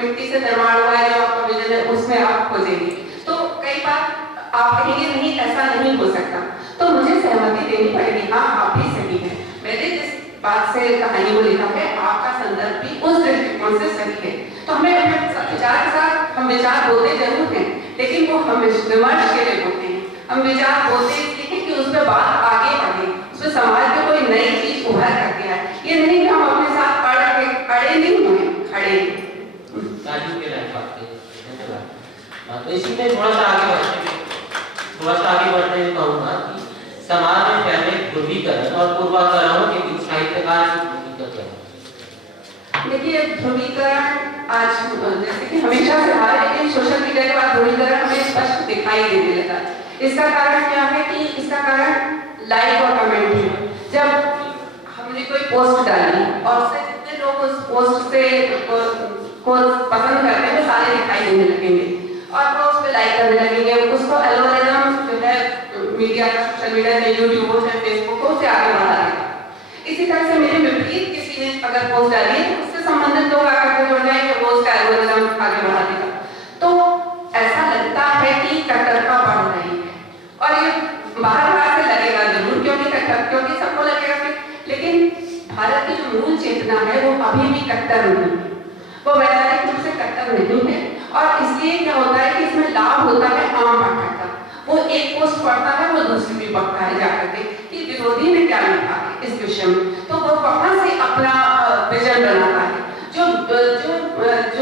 मिट्टी से निर्माण हुआ है, जो आपका विजन है उसमें आप खोजेंगे। तो कई बार आप कहेंगे नहीं ऐसा नहीं हो सकता, तो मुझे सहमति देनी पड़ेगी, हाँ आप भी सही है, मैंने जिस बात से कहानी को लिखा है आपका संदर्भ भी उस दृष्टिकोण से सही है। तो हमें विचार के साथ हम विचार बोलते जरूर हैं, लेकिन वो हम विमर्श के लिए बोलते हैं। हम विचार बोलते इसलिए कि उस पर बात आगे बढ़े, उस पर समाज में कोई नई चीज उभर करके आए, ये नहीं कि हम अपने साथ अड़े नहीं हुए, खड़े। तो इसी में थोड़ा सा आगे बढ़ते हुए कहूँगा कि समाज में फैले ध्रुवीकरण और पूर्वाग्रहों के बीच साहित्यकार की भूमिका क्या है? देखिए ध्रुवीकरण आज जैसे कि हमेशा से रहा है, लेकिन सोशल मीडिया के बाद ध्रुवीकरण हमें स्पष्ट दिखाई देने लगा। इसका कारण क्या है कि इसका कारण लाइक और कमेंट है। जब हमने कोई पोस्ट डाली और उससे जितने लोग उस पोस्ट से को पसंद करते हैं वो सारे दिखाई देने लगेंगे और वो उस पर लाइक करने लगेंगे, उसको एल्गोरिथम जो है मीडिया का, सोशल मीडिया चाहे यूट्यूब हो चाहे फेसबुक हो, उसे आगे बढ़ा देगा। इसी तरह से मेरे विपरीत किसी ने अगर पोस्ट डाली है उससे संबंधित लोग आकर के जुड़ जाएंगे, वो उसका एल्गोरिथम आगे बढ़ा देगा। तो ऐसा लगता है कि कट्टरता बढ़ रही है और ये बाहर से लगेगा जरूर, क्योंकि सबको लगेगा कि, लेकिन भारत की जो मूल चेतना है वो अभी भी कट्टर नहीं है, वो वैचारिक रूप से कट्टर नहीं है। और इसलिए क्या होता है कि इसमें लाभ होता है आम पाठक का, वो एक पोस्ट पढ़ता है वो दूसरी भी पढ़ता है जाकर के कि विरोधी ने क्या लिखा है इस विषय में, तो वो वहां से अपना विजन बनाता है। जो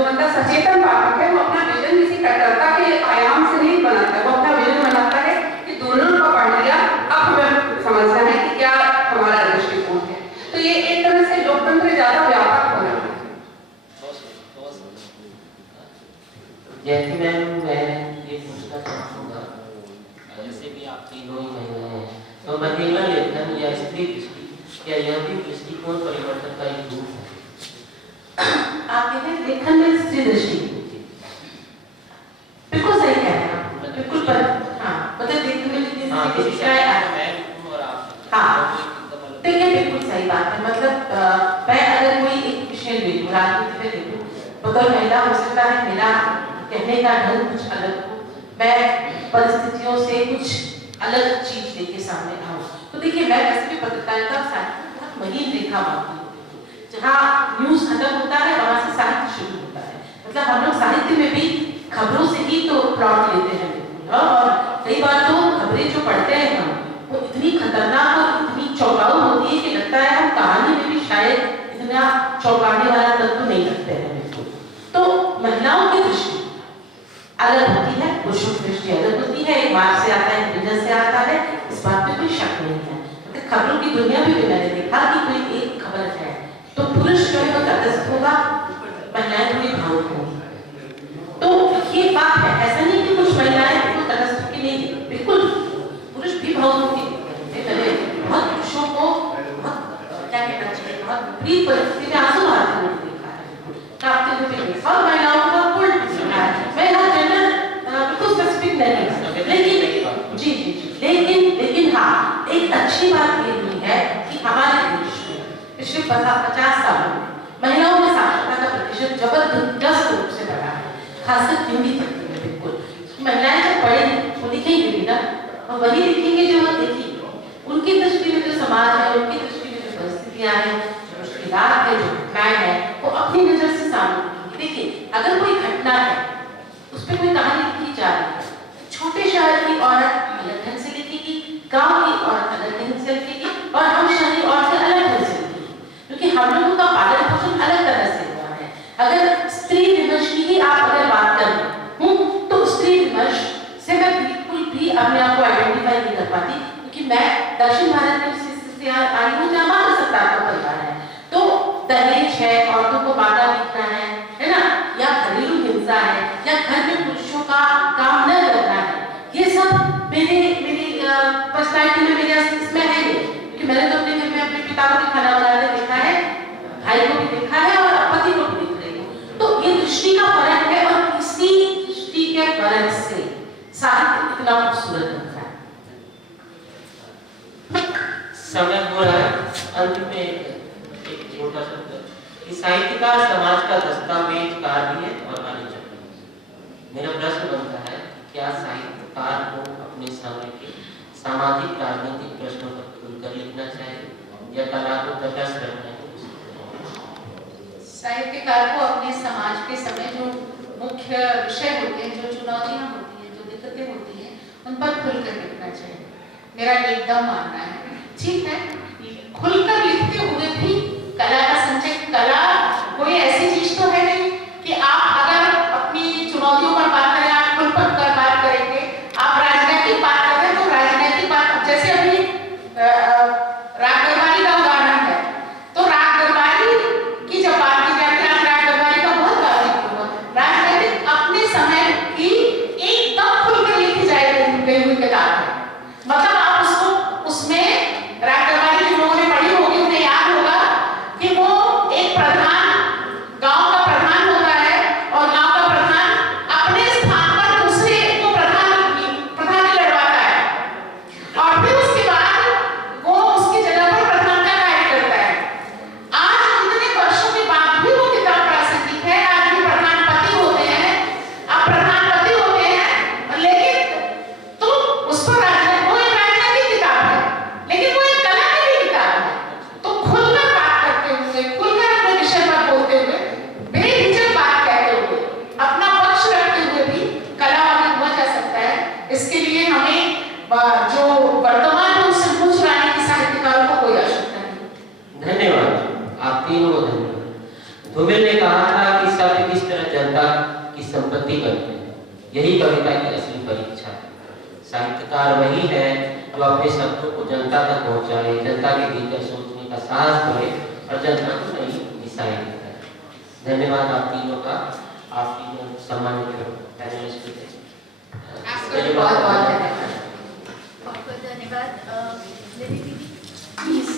मतलब सचेतन पाठक है वो अपना विजन किसी कट्टरता के आयाम से नहीं बनाता है, वो अपना विजन बनाता है कि दोनों को पढ़ लिया, अब हमें समझना है कि क्या हमारा दृष्टिकोण है। तो ये एक तरह से लोकतंत्र ज्यादा व्यापक हो रहा है। जैसे मैं ये पूछना चाहूँगा, जैसे भी आप तीनों ही महिलाएं हैं, तो महिला लेखन या स्त्री दृष्टि, क्या यह भी दृष्टिकोण परिवर्तन का एक रूप है? आप कहते हैं लेखन में स्त्री दृष्टि, बिल्कुल सही कह रहे हैं आप, बिल्कुल पर हाँ मतलब देखने में जितनी देखिए बिल्कुल सही बात है। मतलब मैं अगर कोई एक विषय ले लूँ, राजनीति में ले लूँ, बतौर महिला हो सकता है मेरा कहने का ढंग कुछ अलग हो, मैं परिस्थितियों से कुछ अलग चीज लेके सामने आऊँ। तो देखिए मैं वैसे भी पत्रकारिता साहित्य बहुत महीन रेखा मानती हूँ, जहाँ न्यूज खत्म होता है वहां से साहित्य शुरू होता है। मतलब हम लोग साहित्य में भी खबरों से ही तो प्लॉट लेते हैं और कई बार तो खबरें जो पढ़ते हैं हम वो इतनी खतरनाक और इतनी चौंकाऊ होती है कि लगता है हम कहानी में भी शायद इतना चौंकाने वाला तत्व नहीं रखते हैं बिल्कुल। तो महिलाओं की दृष्टि अलग होती है, पुरुषों की दृष्टि अलग होती है, एक बात से आता है इंटेलिजेंस से आता है, इस बात पे कोई शक नहीं है। तो खबरों की दुनिया में भी मैंने देखा कि कोई एक खबर है तो पुरुष जो है वो तटस्थ होगा, महिलाएं थोड़ी भावुक होंगी। तो ये बात है, ऐसा नहीं कि कुछ महिलाएं तो तटस्थ की नहीं, बिल्कुल पुरुष भी भावुक होंगे। बहुत पुरुषों को बहुत क्या कहना चाहिए, बहुत विपरीत परिस्थिति में आंसू बहाते हुए देखा है, कांपते हुए देखा, और महिलाओं का उल्ट सुना है। मैं यहाँ जेंडर बिल्कुल स्पेसिफिक नहीं, लेकिन हाँ एक अच्छी बात ये हुई है कि हमारे देश में पिछले 50 सालों में महिलाओं में साक्षरता का प्रतिशत जबरदस्त रूप से बढ़ा है, खासकर हिंदी तक में। बिल्कुल महिलाएं जब पढ़ेंगी वो लिखेंगी भी ना, और वही लिखेंगे जो वो देखी, उनकी दृष्टि में जो समाज है, उनकी दृष्टि में जो परिस्थितियां हैं, जो रिश्तेदार है, जो घटनाएं हैं, वो अपनी नजर से सामने लिखेंगे। देखिए अगर कोई घटना है उस पर कोई कहानी लिखी जा रही है, छोटे शहर की औरत अलग ढंग से लिखेगी, गांव की औरत अलग ढंग से लिखेगी और हम शहरी औरतें अलग ढंग से लिखेगी, क्योंकि हम लोगों का पालन पोषण अलग तरह से हुआ है। अगर स्त्री विमर्श की ही आप अगर बात करें तो स्त्री विमर्श से मैं बिल्कुल भी अपने आप को आइडेंटिफाई नहीं कर पाती, क्योंकि मैं दक्षिण भारत में से आई हूँ जहाँ मातृ सत्ता का परिवार है, तो दहेज है, औरतों को बाधा दिखना है ना, या घरेलू हिंसा है, या घर में पुरुषों का काम न करना है, ये सब मेरी पर्सनैलिटी में मेरे इसमें है नहीं, क्योंकि मैंने तो अपने घर में अपने पिता को भी खाना बनाते देखा है, भाई को भी देखा है और पति को भी देख रही हूँ। तो ये दृष्टि का फर्क है और इसी दृष्टि के फर्क से साहित्य इतना खूबसूरत बनता है। समय हो रहा है, अंत में एक छोटा सा साहित्यकार समाज का दस्तावेजकार भी है और आलोचक भी है। मेरा प्रश्न बनता है क्या साहित्यकार को अपने समय के सामाजिक राजनीतिक प्रश्नों पर खुलकर लिखना चाहिए या कला को तटस्थ रखना चाहिए? साहित्यकार को अपने समाज के समय जो मुख्य विषय होते हैं, जो चुनौतियां होती हैं, जो दिक्कतें होती हैं, उन पर खुलकर लिखना चाहिए। मेरा एकदम मानना है। ठीक है, खुलकर लिखते हुए भी कला का संचय, कला कोई ऐसी चीज तो है नहीं कि आप अगर अपनी चुनौतियों पर बात करें, आप खुल कर बात करेंगे, आप राजनीतिक बात कर रहे हैं तो राजनीतिक बात, जैसे अभी राग दरबारी का उदाहरण है, तो राग दरबारी की जब बात की जाती है, राग दरबारी का बहुत राजनीतिक अपने समय की एकदम खुलकर लिखी गई हुई किताब है। मतलब आप उसको उसमें राग दरबारी जिन लोगों ने पढ़ी होगी उन्हें याद होगा कि वो एक प्रधान, गांव का प्रधान होता है और गांव का प्रधान अपने स्थान पर दूसरे को प्रधान लड़वाता है और फिर उसके बाद वो उसकी जगह पर प्रधान का कार्य करता है। आज इतने वर्षों के बाद भी वो किताब प्रासंगिक है। आज भी प्रधानपति होते हैं, अब प्रधानपति होते हैं, लेकिन तो उस पर वो एक राजनीतिक किताब है, लेकिन वो एक कला की भी किताब है। तो खुलकर बात करते हुए, खुलकर अपने विषय पर बोलते हुए, बेझिझक बात कहते हुए, अपना पक्ष रखते हुए भी कलावादी हुआ जा सकता है। इसके लिए हमें जो वर्तमान है उससे मुंह चुराने की साहित्यकारों को कोई आवश्यकता नहीं। धन्यवाद, आप तीनों को धन्यवाद। धूमिल ने कहा था कि सत्य किस तरह जनता की संपत्ति करते हैं, यही कविता की असली परीक्षा है। साहित्यकार वही है जो अपने शब्दों को जनता तक पहुंचाए, जनता के भीतर सोचने का साहस करे और जनता को नई दिशाएं दिखाए। धन्यवाद आप तीनों का, आप तीनों सम्मानित पैनलिस्ट थे। आपका बहुत बहुत धन्यवाद। बहुत बहुत धन्यवाद। प्लीज